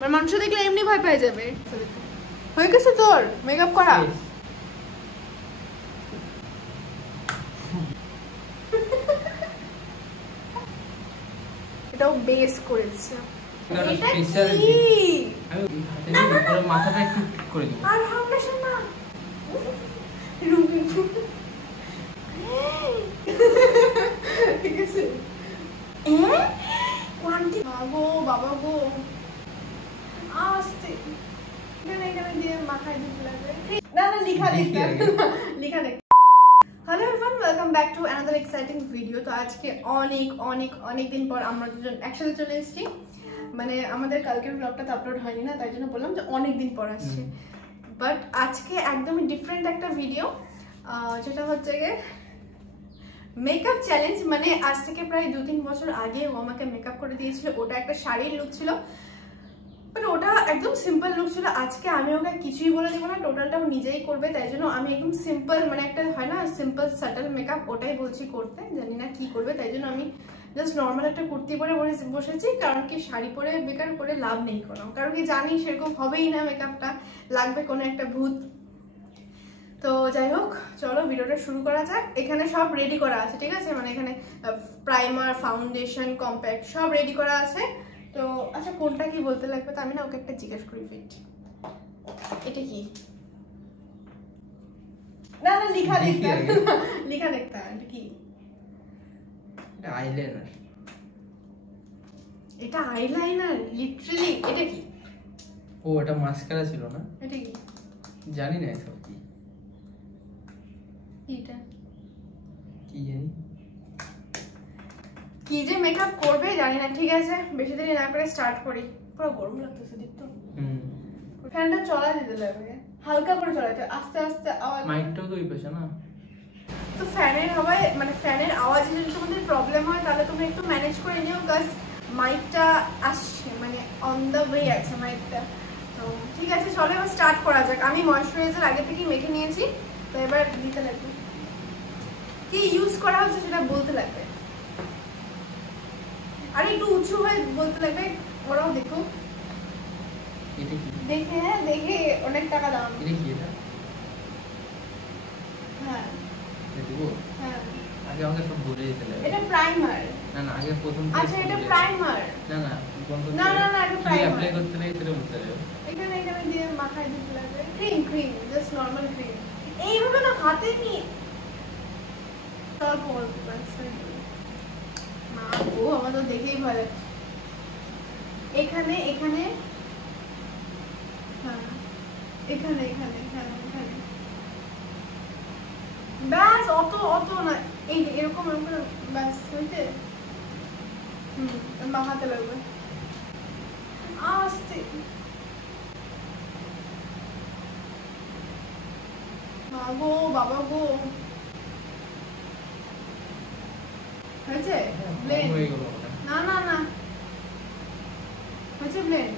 আমার মানুষ দেখলে এমনি ভয় পেয়ে যাবে। হয়ে গেছে তোর মেকআপ করা? এটাও বেস করেছে। এটা কি? আমি পুরো মাথাটা একটু ঠিক করে দিব। আর ফাউন্ডেশন না। রুবি। ঠিক আছে। কোয়ান্টি বাবা বাবা গো। আস্তে। এখানে দিয়ে মাথায় দিতে লাগবে। না না লিখা দেখতে। লিখা দেখতে। Hello everyone, welcome back to another exciting video. তো আজকে অনেক দিন পর আমরা দুজন একসাথে চলে এসেছি। মানে আমাদের কালকের ব্লগটা তো আপলোড হয়নি না, তাই জন্য বললাম যে অনেক দিন পর আসছে। বাট আজকে একদমই ডিফারেন্ট একটা ভিডিও, যেটা হচ্ছে গিয়ে মেকআপ চ্যালেঞ্জ। মানে আজ থেকে প্রায় 2-3 বছর আগে ও আমাকে মেকআপ করে দিয়েছিল। ওটা একটা শাড়ির লুক ছিল, বাট ওটা একদম সিম্পল লুক ছিল। আজকে আমি ওকে কিছুই বলে দেবো না, টোটালটাও নিজেই করবে। তাই জন্য আমি একদম সিম্পল, মানে একটা হয় না সিম্পল সাটল মেকআপ, ওটাই বলছি করতে। জানি না কি করবে, তাই জন্য আমি জাস্ট নর্মাল একটা কুর্তি পরে বসেছি। কারণ কি শাড়ি পরে বেকার করে লাভ নেই কোনো, কারণ কি জানি সেরকম হবেই না মেকআপটা, লাগবে কোনো একটা ভূত। তো যাই হোক, চলো ভিডিওটা শুরু করা যাক। এখানে সব রেডি করা আছে, ঠিক আছে? মানে এখানে প্রাইমার, ফাউন্ডেশন, কম্প্যাক্ট সব রেডি করা আছে। তো আচ্ছা কোনটা কি বলতে লাগবে, তো আমি না ওকে একটা জিজ্ঞেস করি। ফিট এটা কি? না না লিখা দেখতে। লিখা দেখতে। এটা কি? এটা আইলাইনার। এটা আইলাইনার লিটারালি। এটা কি? ও এটা মাস্কারা ছিল না? এটা কি জানি না এসব কি। এটা কি জানি কি যে মেকআপ করবে জানি না। ঠিক আছে, বেশি দেরি না করে স্টার্ট করি। পুরো গরম লাগতেছে দীপ্ত। ফ্যানটা চলা দিতে লাগবে, হালকা করে চলাতে, আস্তে আস্তে আওয়াজ। মাইকটাও তো ওই পাশে না, তো ফ্যানের হাওয়ায় মানে ফ্যানের আওয়াজে যদি তোমাদের প্রবলেম হয় তাহলে তোমরা একটু ম্যানেজ করে নিও, কাজ মাইকটা আসছে, মানে অন দ্য ওয়ে আছে মাইকটা। তো ঠিক আছে, চলো এবার স্টার্ট করা যাক। আমি ময়শ্চারাইজার আগে থেকেই মেখে নিয়েছি, তো এবার দিতে লাগবে। কি ইউজ করা হচ্ছে সেটা বলতে লাগবে, আর একটু উঁচু হয়ে বলতে লাগবে, ওরাও দেখো। এটা কি? দেখে হ্যাঁ দেখে অনেক টাকা দাম। এটা কি? এটা হ্যাঁ দেখো। হ্যাঁ আগে আমাকে সব বলে দিতে লাগে। এটা প্রাইমার। না না আগে প্রথম। আচ্ছা এটা প্রাইমার। না না না না না এটা প্রাইমার। অ্যাপ্লাই করতে লাগে সেটা বলতে লাগে। এখানে দিয়ে মাথায় দিতে লাগবে। Cream just normal cream. এইভাবে না হাতে নি সব বলতে পারছে মা। ও আমার তো দেখেই ভয় লাগছে। এখানে হ্যাঁ এখানে ব্যাস। অত না, এই এরকম ব্যাস হইতে। মাখাতে লাগবে আস্তে। গো বাবা গো, হয়েছে ব্লেন্ড? না না না হয়েছে ব্লেন্ড।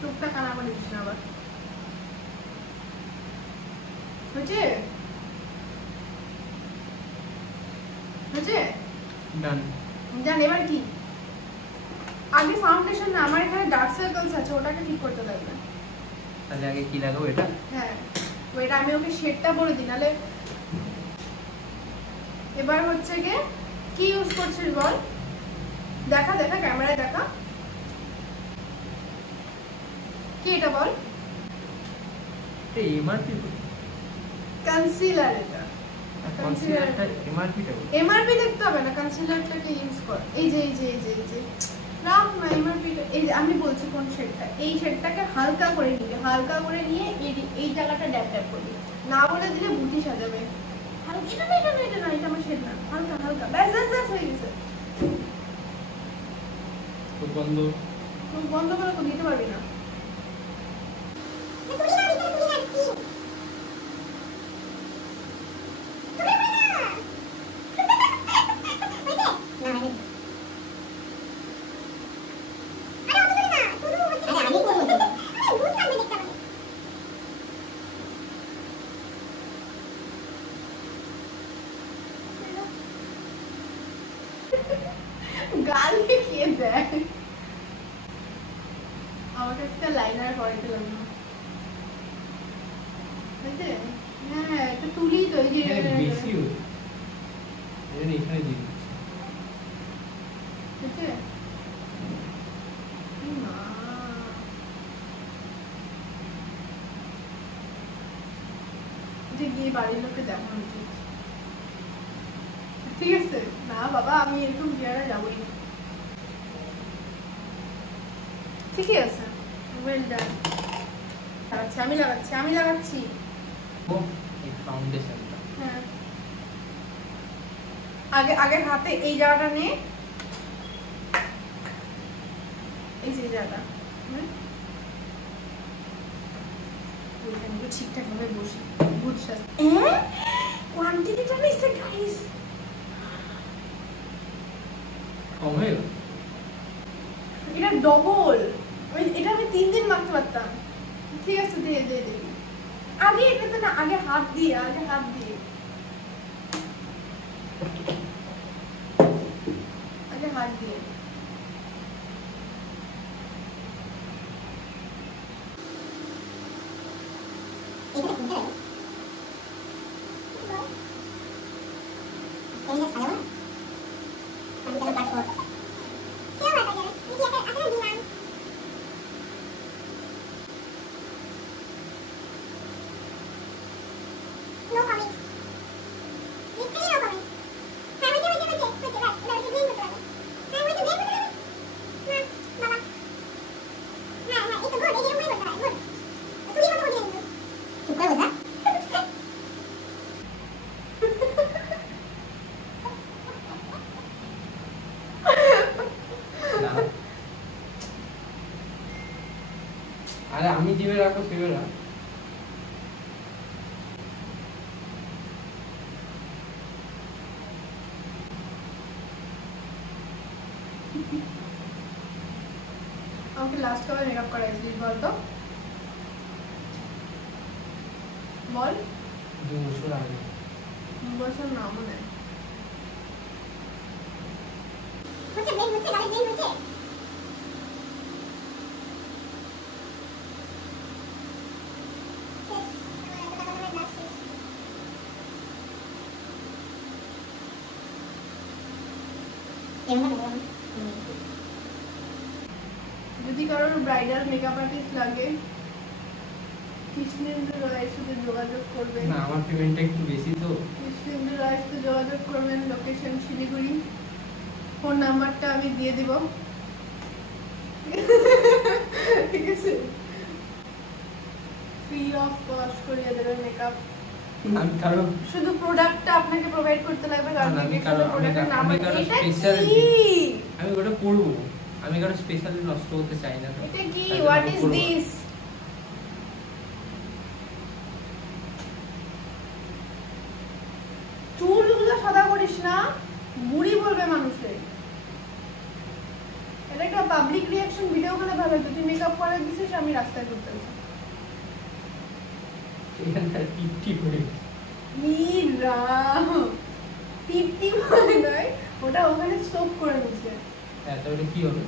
টুকটা কানা করে দিস না আবার। হয়েছে ডান। জান এবার কি? আগে ফাউন্ডেশন না, আমার এখানে ডার্ক সার্কেলস আছে, ওটাকে ঠিক করতে লাগবে। তাহলে আগে কি লাগাবো? এটা হ্যাঁ ওইটা আমি ওকে শেডটা বলে দিই, নাহলে। এবার হচ্ছে গিয়ে কি ইউজ করছিস বল? দেখা ক্যামেরায় দেখা। কি এটা বল? এটা এমআরপি কনসিলার। এটা কনসিলারটা এমআরপিটা এমআরপি দেখতে হবে না, কনসিলারটাকে ইউজ কর। এই যে রাখ না এমআরপিটা। এই যে আমি বলছি কোন শেডটা, এই শেডটাকে হালকা করে নিয়ে এই জায়গাটা ড্যাপ করবি, না বলে দিলে বুটি সাজাবে। এটা না এটা আমার শেড না, হালকা ব্যাস হয়ে গেছে। তো বন্ধ করে তো দিতে পারবি না। গালে কে দেয়? আমার কাছে লাইনার পরাইতে লাগলো না। হ্যাঁ, এটা তুলি তো এই যে বেশি হচ্ছে। এখানে দিয়ে দিচ্ছি। ঠিক আছে? মা যে গিয়ে বাড়ির লোককে দেখানো উচিত। ঠিক আছে? না বাবা, আমি এরকম বিয়ারে যাবই না। ঠিকই আছে, ওয়েল ডান। আমি লাগাচ্ছি। ও এই ফাউন্ডেশনটা। হ্যাঁ, আগে হাতে এই জায়গাটা নিয়ে, এই যে জায়গাটা ঠিকঠাক ভাবে বসি। বুঝছাস? কোয়ান্টিটিটা নিছে গাইস। কম হয়ে গেল? এটা ডবল। এটা আমি 3 দিন মাখতে পারতাম। ঠিক আছে, দে। আগে এটাতে না, আগে হাত দিয়ে। আরে আমি জিভে রাখো সেবে রাখ। আমাকে লাস্ট কবে মেকআপ করাইছিস বল তো? বল। 2 বছর আগে। 2 বছর না মনে হয়। যদি কারোর ব্রাইডাল মেকআপ আর্টিস্ট লাগে, কৃষ্ণেন্দু রায়ের সাথে যোগাযোগ করবেন। না, আমার পেমেন্টটা একটু বেশি তো। কৃষ্ণেন্দু রায়ের সাথে যোগাযোগ করবেন। লোকেশন শিলিগুড়ি। ফোন নাম্বারটা আমি দিয়ে দিব। ঠিক আছে? ফ্রি অফ কস্ট করিয়ে দেবে মেকআপ। আমি কারো শুধু প্রোডাক্টটা আপনাকে প্রোভাইড করতে লাগবে। কারণ আমি কারো স্পেশাল আমি ওটা করব। আমি কারো স্পেশালি নষ্ট করতে চাই না। এটা কি? What is this? চুলগুলো সাদা করিস না, বুড়ি বলবে মানুষে। এটা একটা পাবলিক রিঅ্যাকশন ভিডিও করে ভালো হতো। তুই মেকআপ করে দিছিস, আমি রাস্তায় করতেছি। এখানটা টিপটি করে টিপটি বলে নয়, ওটা ওখানে সোপ করে নিচ্ছে। হ্যাঁ, তাহলে কি হবে?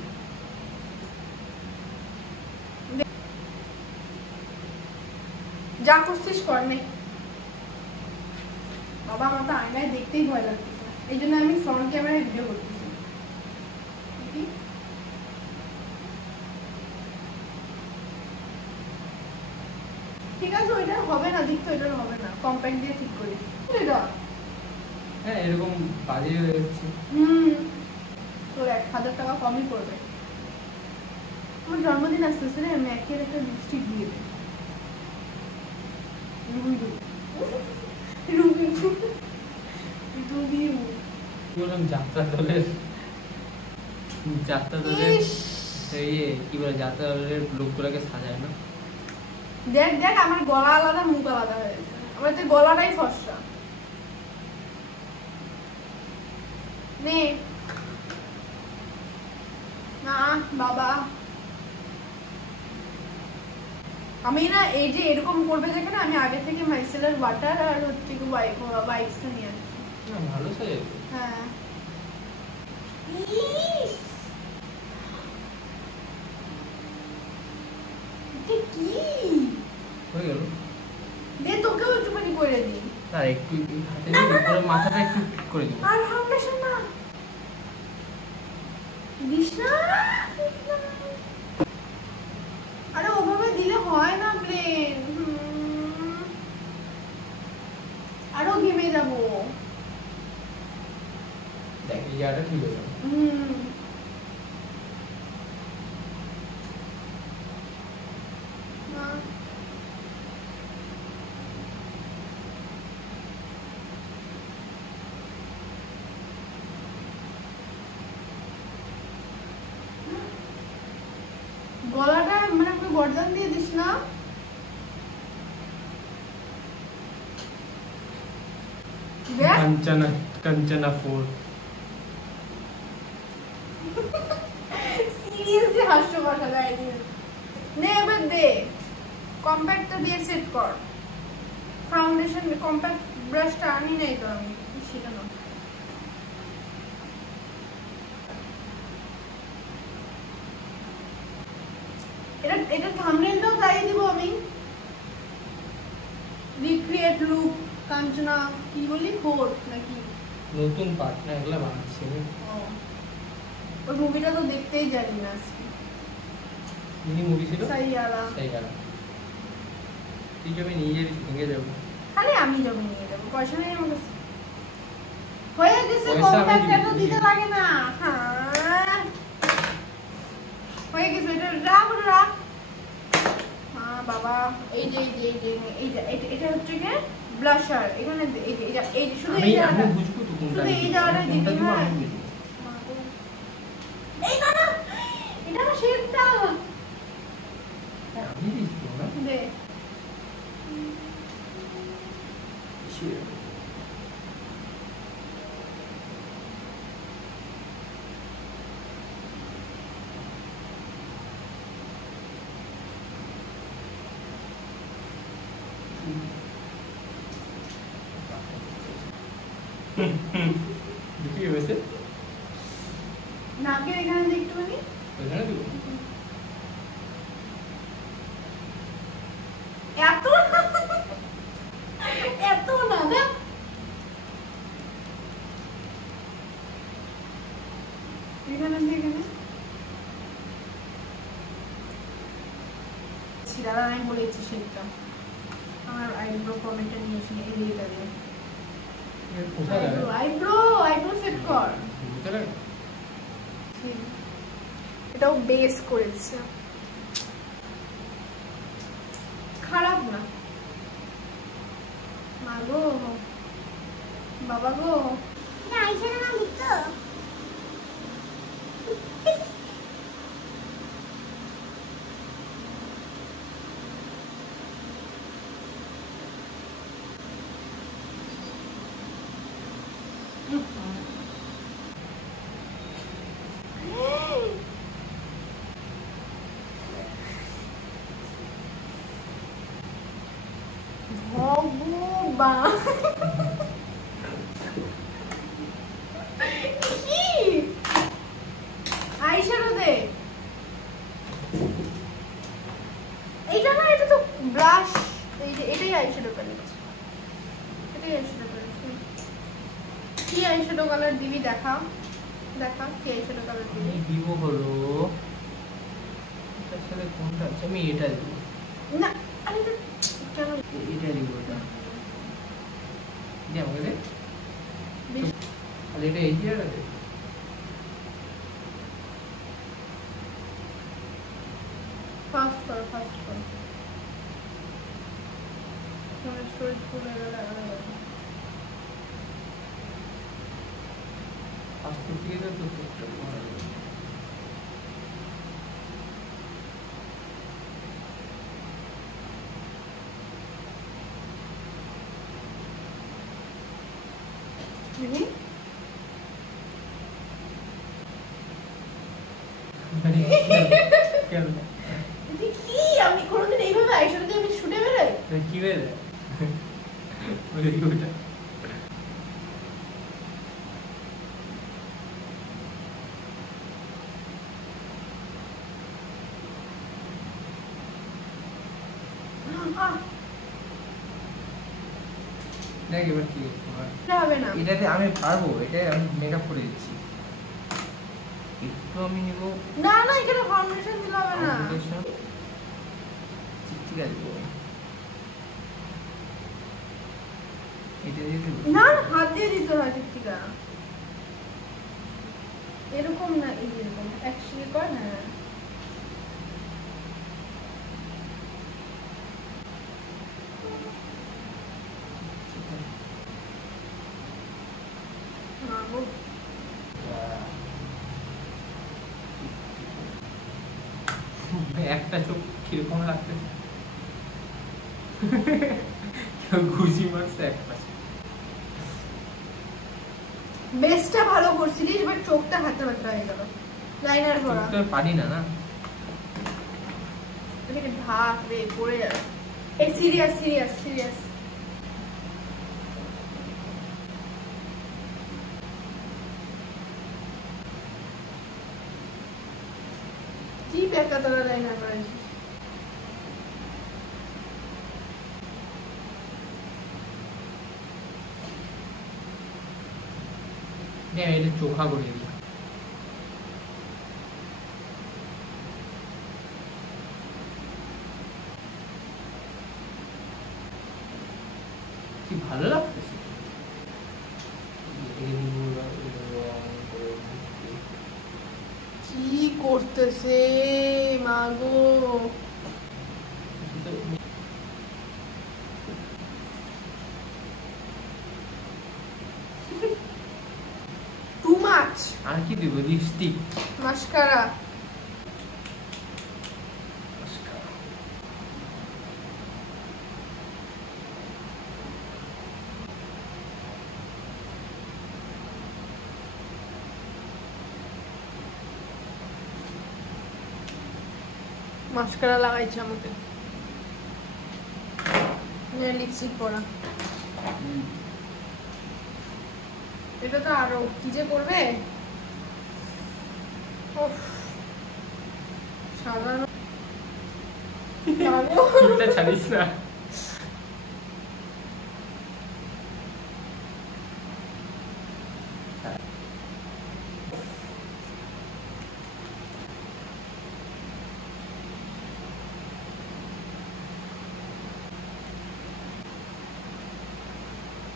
যা করছিস কর নে। বাবা, আমার তো আয়নায় দেখতেই ভয় লাগতেছে। এই জন্য আমি ফ্রন্ট ক্যামেরায় ভিডিও করতেছি। ঠিক আছে, ওইটা হবে না, দেখতে ওইটা হবে না। কম্প্যাক্ট দিয়ে ঠিক করি এটা। হ্যাঁ, এরকম বাজে হয়ে যাচ্ছে। তোর 1000 টাকা কমই পড়বে। আমার জন্মদিন আসতেছে রে, ম্যাকের একটা লিপস্টিক দিয়ে দে। যাত্রা দলের কি বলে, যাত্রা দলের লোকগুলোকে সাজায় না। দেখ আমার গলা আলাদা, মুখ আলাদা হয়ে গেছে। আমার তো গলাটাই ফর্সা। নে না বাবা, আমি না এই যে এরকম করবে দেখে না, আমি আগে থেকে মাইসেলার ওয়াটার আর হচ্ছে কি ওয়াইপসটা নিয়ে আসছি। ভালো সাজে। হ্যাঁ। করে দিব। আর ফাউন্ডেশন না দিস না। আরে ওভাবে দিলে হয় না প্লেন, আরো ঘেমে যাবো। দেখ এই জায়গাটা ঠিক হয়ে যাবে। গলাটা মানে একটু গর্দান দিয়ে দিস না। কাঞ্চনা, কাঞ্চনা 4 সিরিয়াসলি হাস্যকর লাগাই দিয়ে নে। এবার দে কম্প্যাক্টটা দিয়ে সেট কর। ফাউন্ডেশন কম্প্যাক্ট ব্রাশটা আনি নাই তো আমি, সেটা না। এটা থাম্বনেলটাও তাই দিব আমি। রিক্রিয়েট লুক কাঞ্চনা কি বলি 4 নাকি নতুন পার্ট না এগুলা বানাচ্ছি আমি। ওই মুভিটা তো দেখতেই জানি না আজকে। মিনি মুভি ছিল সাইয়ারা। তুই যাবি নিয়ে যাবি, শুটিংয়ে যাবো। খালি আমি যাবো, নিয়ে যাবো, পয়সা নেই আমার কাছে। হয়ে গেছে, পয়সা আমি কম্প্যাক্ট দিব। তো দিতে লাগে না। হ্যাঁ হয়ে গেছে, এটা রাখ রাখ। হ্যাঁ বাবা, এই যে এটা হচ্ছে কি ব্লাশার। এখানে এই শুধু এই জায়গাটা, আমি বুঝবো তো কোনটা, শুধু এই জায়গাটা দিতে হয়। আমি বুঝবো। এই না না, এটা না শেডটা আমি বুঝবো না। দে। কি হয়েছে? নাকের এখানে দিয়ে একটুখানি ওইখানে দিব। এত এত না দেখ। এখানে দিয়ে এখানে দাদা আমি বলেছি সেটা আমার আইব্রো কমেন্টটা নিয়ে এসে এই দিকে দিয়ে কোথায় লাগে? আইব্রো সেট কর। কোথায় লাগে? এটাও বেস করেছে, খারাপ না। মা গো, বাবা গো, ভগবান কি আইশ্যাডো দে। এইটা না, এটা তো ব্রাশ। এটাই আইশ্যাডো কালার, এটাই আইশ্যাডো কালার। কি আইশ্যাডো কালার দিবি দেখা, দেখা কি আইশ্যাডো কালার দিবি। দিব হলো এটার সাথে কোনটা আছে? আমি এটা দিব না। আরে কেন এটা দিব? এটা দিয়ে আমাকে দে। আর এটা এই জায়গাটা দে। ফাস্ট কর ফোনের স্টোরেজ ফুল হয়ে গেলে ফাস্ট করতে গেলে তো একটা কেন কি আমি কোনোদিন এইভাবে আইশ্যাডো দিয়ে আমি শুটে বেরোই? কি বেরে ওই ওটা দেখ এবার কি হবে না, এটাতে আমি পারবো, এটা আমি মেকআপ করে দিচ্ছি। একটু আমি নিব না না এখানে ফাউন্ডেশন দিলে হবে না, চিকচিকা দিব এটা দিয়ে দিব না হাত দিয়ে দিতে হয় চিকচিকা, এরকম না এরকম অ্যাকচুয়ালি কর না। একটা চোখ কিরকম লাগতেছে, ঘুষি মারছে এক পাশে। বেসটা ভালো করছিলিস, বাট চোখটা হাতে হাতে হয়ে গেল। লাইনার করা তো পারি না না, এদিকে ভাগ রে পড়ে যাবে। এই সিরিয়াস সিরিয়াস সিরিয়াস, কি বেকা তোরা লাইনার করেছিস। এটা চোখা করে দিই। কি ভালো লাগতেছে, কি করতেছে মাগো, টু মাচ। আর কি দিব, লিপস্টিক, মাস্কারা, মাস্কারা লাগাইছে আমাকে, লিপস্টিক পরা। এটা তো আরো কি যে করবে, সাধারণ চুলটা ছাড়িস না।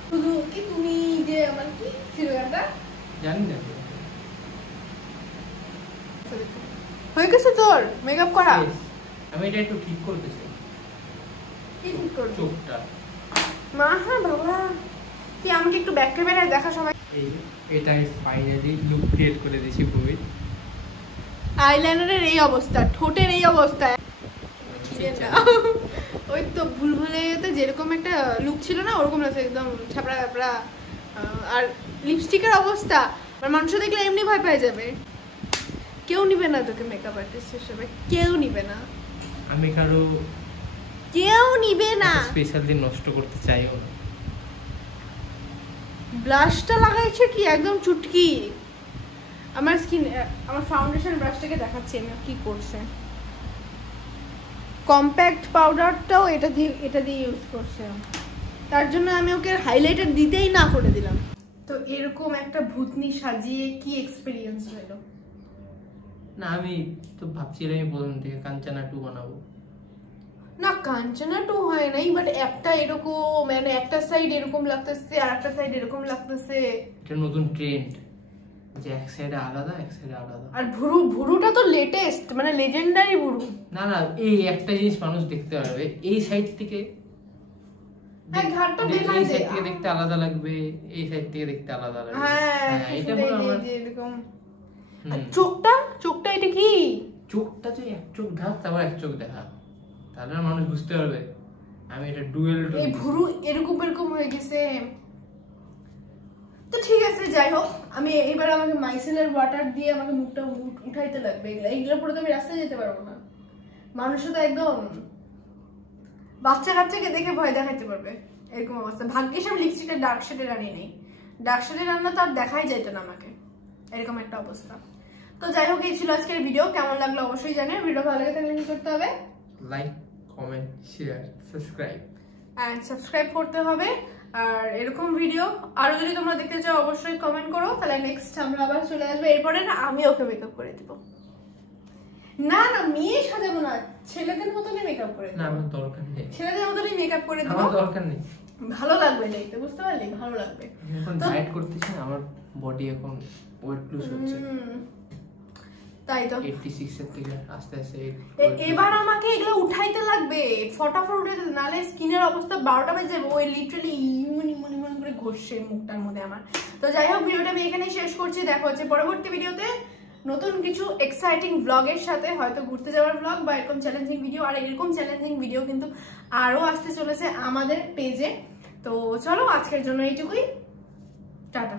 শুধু কি তুমি যে আমার কি সিলভারটা জানি না, হয়ে গেছে তোর মেকআপ করা? আমি এটা একটু ঠিক করতে চাই। কি ঠিক করবি? চোখটা মা হ্যাঁ বাবা, তুই আমাকে একটু ব্যাক ক্যামেরায় দেখা সবাই। এটাই ফাইনালি লুক ক্রিয়েট করে দিয়েছি বই। আইলাইনারের এই অবস্থা, ঠোঁটের এই অবস্থা, ওই তো ভুলভুলাইয়াতে যেরকম একটা লুক ছিল না ওরকম লাগছে, একদম ছাপড়া ছাপড়া। আর লিপস্টিকের অবস্থা, আর মানুষ দেখলে এমনি ভয় পেয়ে যাবে, কেউ নিবে না তোকে মেকআপ আর্টিস্ট হিসেবে, কেউ নিবে না, আমি কারো কেউ নিবে না। স্পেশাল দিন নষ্ট করতে চাইও না। ব্লাশটা লাগাইছে কি একদম চুটকি, আমার স্কিন, আমার ফাউন্ডেশন ব্রাশটাকে দেখাচ্ছি আমি কি করছে। কম্প্যাক্ট পাউডারটাও এটা দিয়ে ইউজ করছে, তার জন্য আমি ওকে হাইলাইটার দিতেই না করে দিলাম। তো এরকম একটা ভূতনি সাজিয়ে কি এক্সপেরিয়েন্স হলো? না আমি তো ভাবছিলাম আমি প্রথম থেকে কাঞ্চনা 2 বানাবো। না কাঞ্চনা 2 হয় নাই, বাট একটা এরকম মানে একটা সাইড এরকম লাগতেছে আর একটা সাইড এরকম লাগতেছে। এটা নতুন ট্রেন্ড যে এক সাইডে আলাদা এক সাইডে আলাদা। আর ভুরুটা তো লেটেস্ট, মানে লেজেন্ডারি ভুরু। না না এই একটা জিনিস মানুষ দেখতে পারবে, এই সাইড থেকে হ্যাঁ ঘাটটা দেখা এই যায়, সাইড থেকে দেখতে আলাদা লাগবে, এই সাইড থেকে দেখতে আলাদা লাগবে। হ্যাঁ এটা হলো আমার এরকম। আর চোখটা এটা কি? চোখটা তো এক চোখ ঢাক তারপর এক চোখ দেখা, তাহলে মানুষ বুঝতে পারবে আমি এটা ডুয়েল টোন। এই ভুরু এরকম এরকম হয়ে গেছে। তো ঠিক আছে যাই হোক, আমি এবার আমাকে মাইসেলার ওয়াটার দিয়ে আমাকে মুখটা উঠাইতে লাগবে। এইগুলো পরে তো আমি রাস্তায় যেতে পারবো না, মানুষও তো একদম বাচ্চা কাচ্চাকে দেখে ভয় দেখাইতে পারবে এরকম অবস্থা। ভাগ্যিস আমি লিপস্টিকটা ডার্ক শেডের আনি নেই, ডার্ক শেডের রান্না তো আর দেখাই যাইতো না আমাকে, এরকম একটা অবস্থা। তো যাই হোক এই ছিল আজকের ভিডিও, কেমন লাগলো অবশ্যই জানিও। ভিডিও ভালো লাগে তাহলে কি করতে হবে? Like comment share subscribe and subscribe করতে হবে। আর এরকম ভিডিও আরো যদি তোমরা দেখতে চাও অবশ্যই কমেন্ট করো, তাহলে নেক্সট আমরা আবার চলে আসবো। এরপরে না আমি ওকে মেকআপ করে দিব। না না মেয়ে সাজাবো না, ছেলেদের মতনই মেকআপ করে দিব। না আমার দরকার নেই, ছেলেদের মতনই মেকআপ করে দিব। আমার দরকার নেই, ভালো লাগবে দেখতে, বুঝতে পারলি? ভালো লাগবে। এখন ডায়েট করতেছি, আমার বডি এখন ওয়েট লুজ হচ্ছে। তাই তো 86 এর থেকে আস্তে আস্তে এবার আমাকে এগুলো উঠাইতে লাগবে, ফটাফট উঠাইতে, নালে স্কিনের অবস্থা 12টা বেজে যাবে। ওই লিটারালি ইমুনি মনি মনি করে ঘষছে মুখটার মধ্যে আমার। তো যাই হোক, ভিডিওটা আমি এখানেই শেষ করছি। দেখা হচ্ছে পরবর্তী ভিডিওতে নতুন কিছু এক্সাইটিং ব্লগের সাথে, হয়তো ঘুরতে যাওয়ার ব্লগ বা এরকম চ্যালেঞ্জিং ভিডিও। আর এরকম চ্যালেঞ্জিং ভিডিও কিন্তু আরো আসতে চলেছে আমাদের পেজে। তো চলো আজকের জন্য এইটুকুই, টাটা।